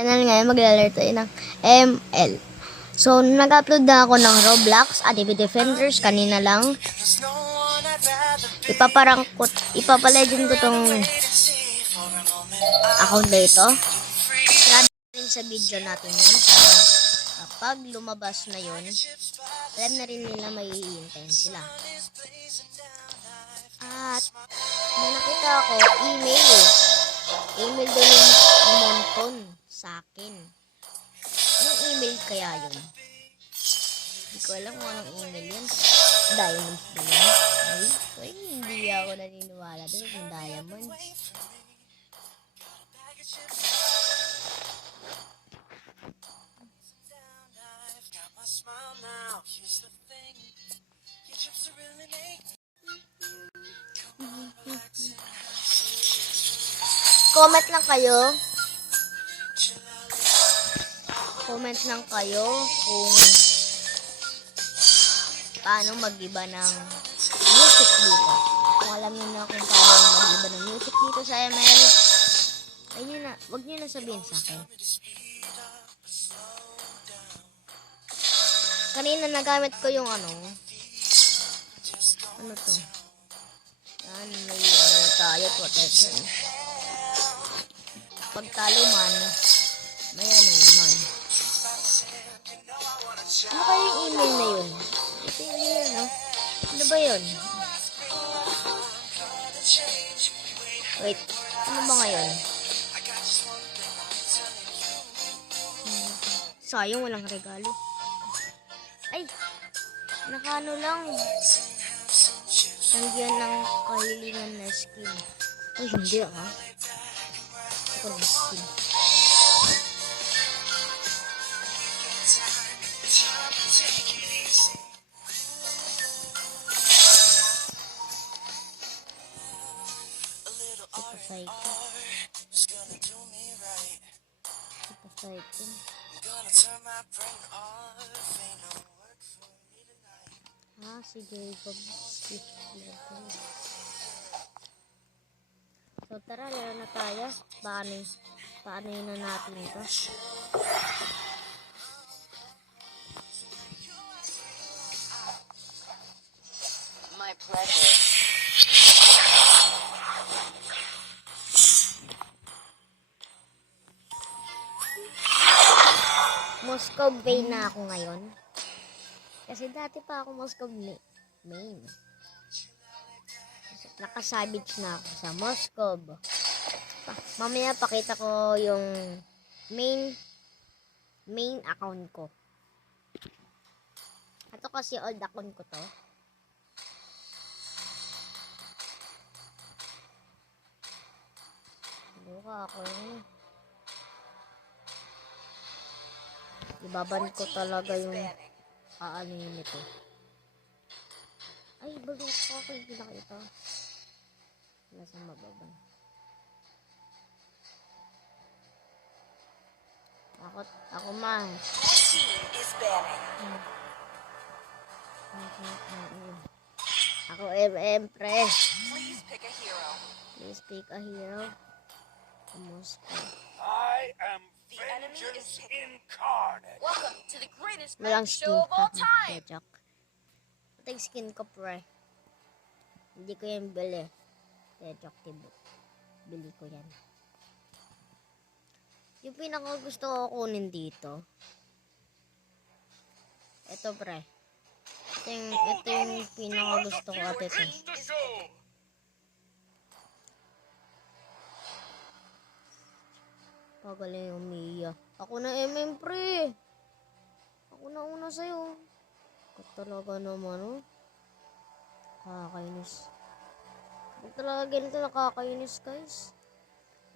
channel ngayon maglalaro tayo ng ML. So, nag-upload na ako ng Roblox at DB Defenders kanina lang. Ipapalegend ko tong account na ito. Grabe rin sa video natin yun para kapag lumabas na yun, alam na rin nila may i-hintayin sila. At may nakita ako email daw yung Monton sa akin. Anong email kaya yun? Hindi ko alam kung anong email yun. Diamonds ba yun? Ay, hindi ako naniniwala doon kung diamonds. Comment lang kayo kung paano mag-iba ng music dito. Kung alam niyo na kung paano mag-iba ng music dito sa ML, wag niyo na sabihin sa akin. Kanina nagamit ko yung ano to? Yan, may tayo protection. Pagtalo man, may ano naman. Ano kaya yung email na yun? Ito yung email, no? Ano ba yun? Wait, ano ba ngayon? Sayang, walang regalo. Ay, nakano lang. Nandiyan ng kahilingan na skin. Ay, hindi ah. Ito na skin. Ipasaitin. Sige, so tara, laro na tayo. Paano yun na natin ito? My pleasure. Moscow Bay na ako ngayon. Kasi dati pa ako Moscow main. Nakasavage na ako sa Moscow. Mamaya pakita ko yung main account ko. Ito kasi old account ko to. Buka ako yun. Ibaban ko talaga yung ano yun ito. Ay, bago ko yung pinakita. Nasa mababa. Ako man. Ako pre. Please pick a hero. Please pick a hero. Moscow. I am vengeance incarnate. Welcome to the greatest Walang magic skin. show of all time. Joke. Ito yung skin ko, pre. Hindi ko yan bili. Joke, tibo. Bili ko yan. Yung pinaka gusto ko kunin dito. Ito, pre. Ito yung pinaka gusto ko at ito. Pagaling yung Mia. Ako na MM, pre. Ako na una sa'yo. Talaga naman, oh. Nakakainis. Huwag talaga ganito nakakainis, guys.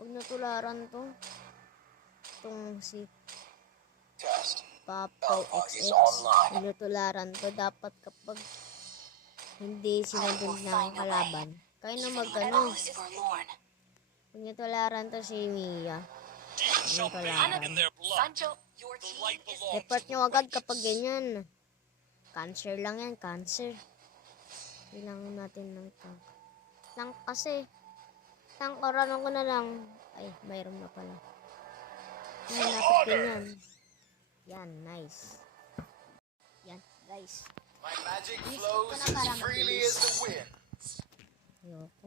Huwag natularan to. Itong si Papaw XX. Huwag natularan to. Dapat kapag hindi sinabog ng kalaban, kayo na mag-ano. Huwag natularan to si Mia. Report nyo agad kapag ganyan. Cancer lang yan, cancer. Kailangan natin ng tank. Tank kasi. Tank, oranan ko na lang. Ay, mayroon na pala. Malapit din yan. Yan, nice. Yan, guys. My magic Inisip flows ko na para as freely mabilis. as the wind. Ayoko.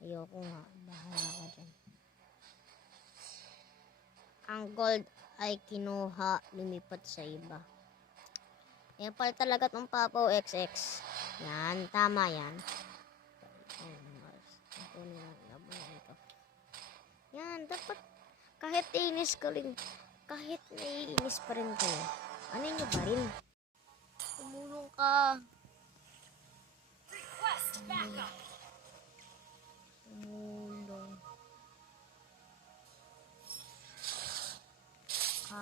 Ayoko nga. Bahala ka dyan. Ang gold ay kinuha, lumipat sa iba. Yan pala talaga itong Papaw XX. Yan, tama yan. Yan, dapat kahit inis ka rin, kahit naiinis pa rin kayo, ano nyo pa rin? Tumulong ka. Tumulong ka.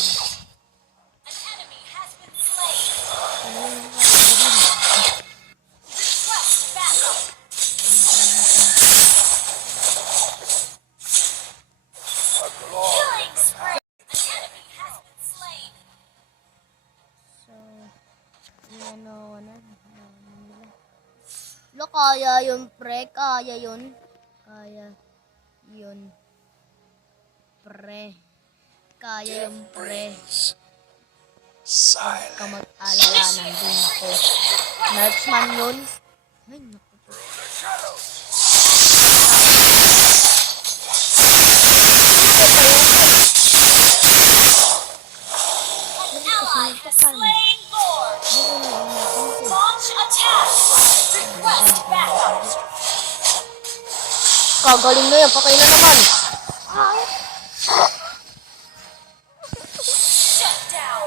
An enemy has been slain. Tumulong ka rin. Request backup. A glory. Killing spree. An enemy has been slain. So, ano na. Lo, kaya yun, pre. Kaya yun. Kaya yun. Pre. Kaya yun, pre. Silence. Ka mag-alala, nandun ako. Marksman yun. Ay, naku po. The shadows. An ally has slain Lord. Launch attack. Request backup. Kagaling na yan, patay na naman. Shut down.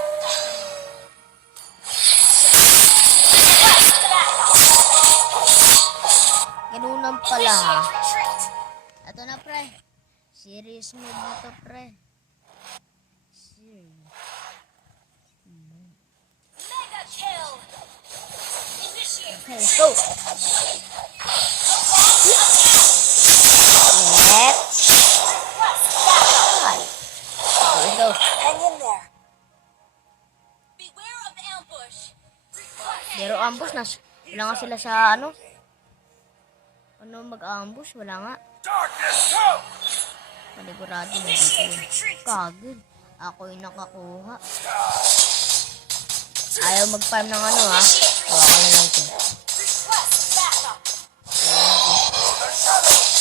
Request backup. Ganunan pala ha. Initiate retreat. Ito na, pre. Serious mode na to, pre. Serious. Mega kill. Initiate Okay, retreat. go. Let's Request backup. go. Hang in there. Beware of ambush. Request Pero ambush na. Wala nga sila sa ano. Ano mag-ambush? Wala nga. Darkness come. Panigurado na dito initiate yun. retreat. Kagod. Ako yung nakakuha. Ayaw mag-farm ng ano ha. Kuha ko na lang ito. Request backup. The shadows.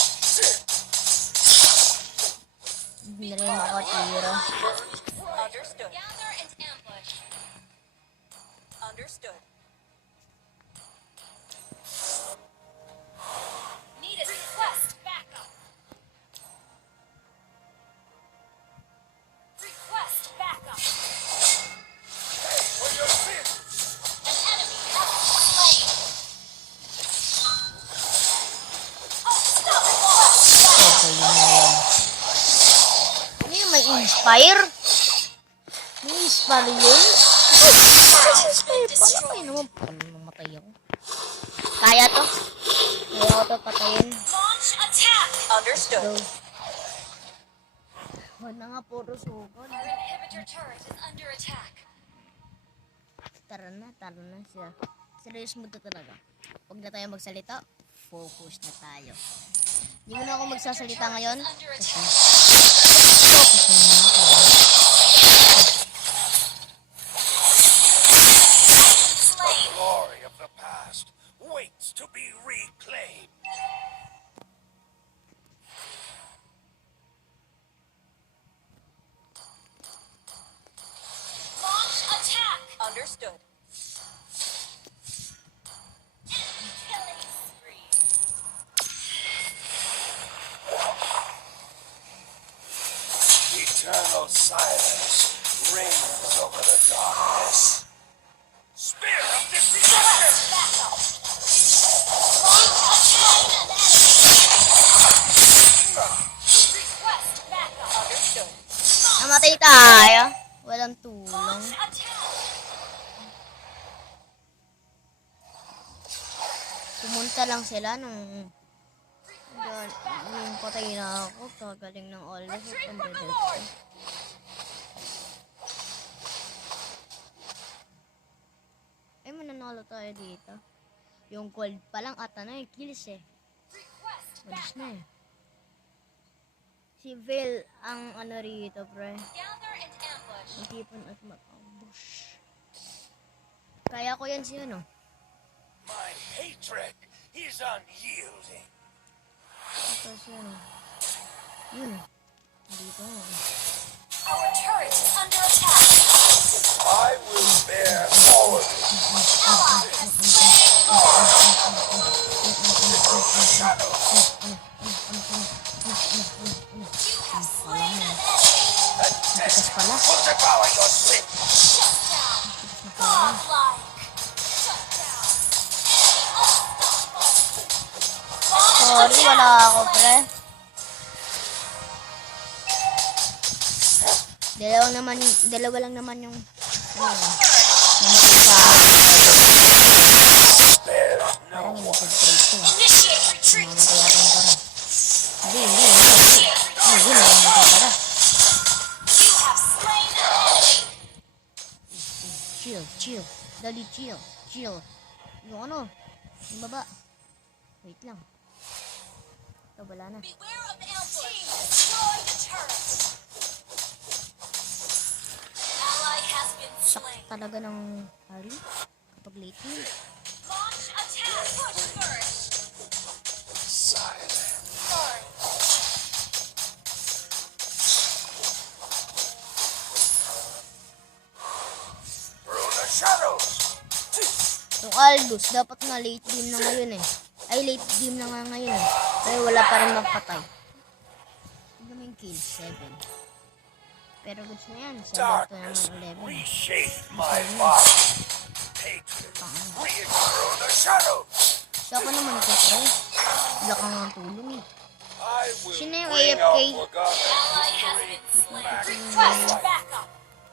Hindi na rin makatira. Understood. Gather and ambush. Understood. Needed request backup. Request backup. For your sins. An enemy has been slain. Unstoppable. Kagaling na yan. Ano yung may inspire? May inspire yun? Ay, pala kayo naman. Paano mamatay ako? Kaya to? Kaya ko to patayin. Launch attack. Understood. Go. Huwag na nga puro sugod. Our inhibitor turret is under attack. Tara na siya. Serious mo to talaga. Huwag na tayo magsalita. Focus na tayo. Hindi mo na ako magsasalita ngayon. Under Kasi attack. focus na ako. Slain. Glory of the past waits to be reclaimed. Launch attack. Understood. Killing spree. Eternal silence reigns over the darkness. Spear of destruction! Backup. Launch attack. Request backup. Understood. Namatay tayo. Walang tulong. Launch attack. Pumunta lang sila nung nung patay na ako. Kagaling ng always at Retreat ang from the diretso. Lord. Ay, mananalo tayo dito. Yung gold pa lang ata na kills eh. Request Malis backup. na eh. Si Veil ang ano rito, pre. Gather and ambush. Matipon at mag-ambush. Kaya ko yan si ano. My hatred is unyielding. Ito si ano. Yun. Dito. Our turret is under attack. I will bear all of it. Ally has slain. You have slain an enemy. And death pala. will devour your sin. Shut down. Godlike. Shut down. Sorry, wala ako, pre. Dalawa lang naman yung ano, namatay sa Spare parang no hindi one. trade ko. Initiate retreat. Mamatay yata yung para. Hindi. Initiate retreat. Hindi, mamatay para. You have slain an enemy. Chill. Dali, chill. Yung ano, yung baba. Wait lang. Ito, wala na. Beware of ambush. Destroy the turret. Ally has been Sak slain. talaga ng Harley kapag late game. Launch attack. Push first. Silence. Sorry. Through the shadows. Yung Aldous, dapat nga late game na ngayon eh. Ay, late game na nga ngayon eh. Pero wala pa rin magpatay. Tignan mo yung kill, 7. Pero goods na yan, 7 to Darkness naman 11. reshape my body. Hatred read through the shadows. So ako naman ito, pre. Wala kang ang tulong eh. I will Sino yung bring AFK? our forgotten Ally has history been slain. back Request to life. backup.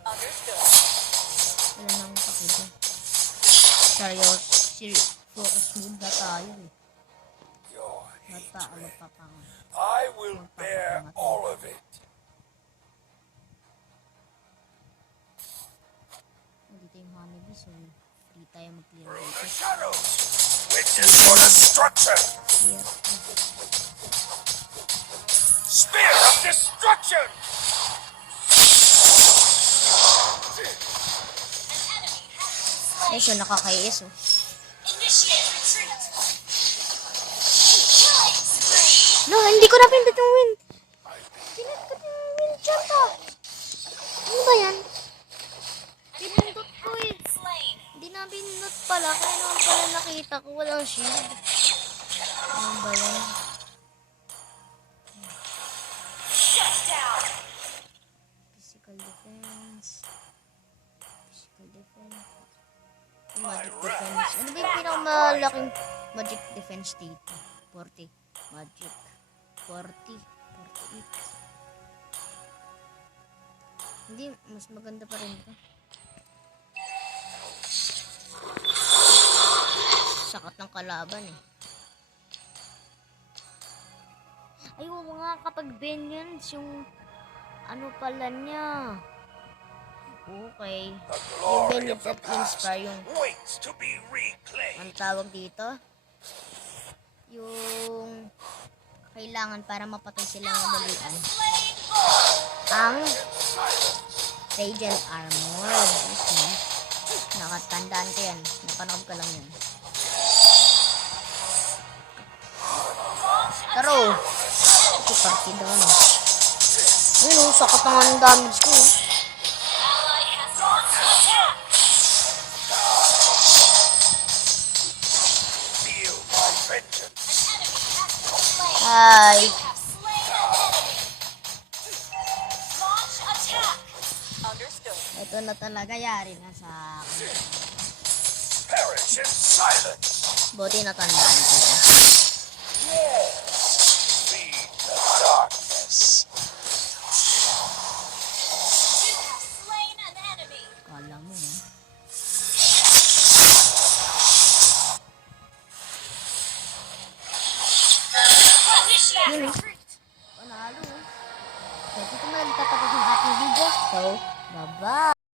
Understood. Wala nang pakita. Serious, focus mode na tayo eh. Your Magpaano hatred. pa pang. I will bear all of it. Dito yung honeybee, so free tayo mag-clear Through dito. the shadows. Witches for destruction. Clear. Spear of destruction. An enemy has been slain. Eh, so nakakais oh. Initiate retreat. Killing spree. No, hindi ko napindot yung win. Pinindot yung win chat ah. Ano ba yan? Pinindot ko eh. Slain. Hindi na pinindot pala. Kaya naman pala nakita ko. Walang shield. Ano ba yan? Shut down. Physical defense. Magic defense. Ano ba yung pinakamalaking magic defense dito? 40. Magic. 40. 48. Hindi, mas maganda pa rin ito. Sakat ng kalaban eh. Ay, oo nga, kapag Benians, yung ano pala niya. Okay. The Yung glory Benians of the at past Inspire, yung waits to be reclaimed. ang tawag dito. Yung kailangan para mapatay sila ng dalian. Slain boy. Ang Radiant Armor. Okay. Nakatandaan ko yan. Napanood ko lang yun. Pero, ito partida ano. Ayun oh, sakat naman ang damage ko. Ally has launched attack. Feel my vengeance. An enemy has been slain. Hi. You have slain an enemy. Launch attack. Understood. Ito na talaga yari na sa akin. Perish in silence. Buti natandaan ko. War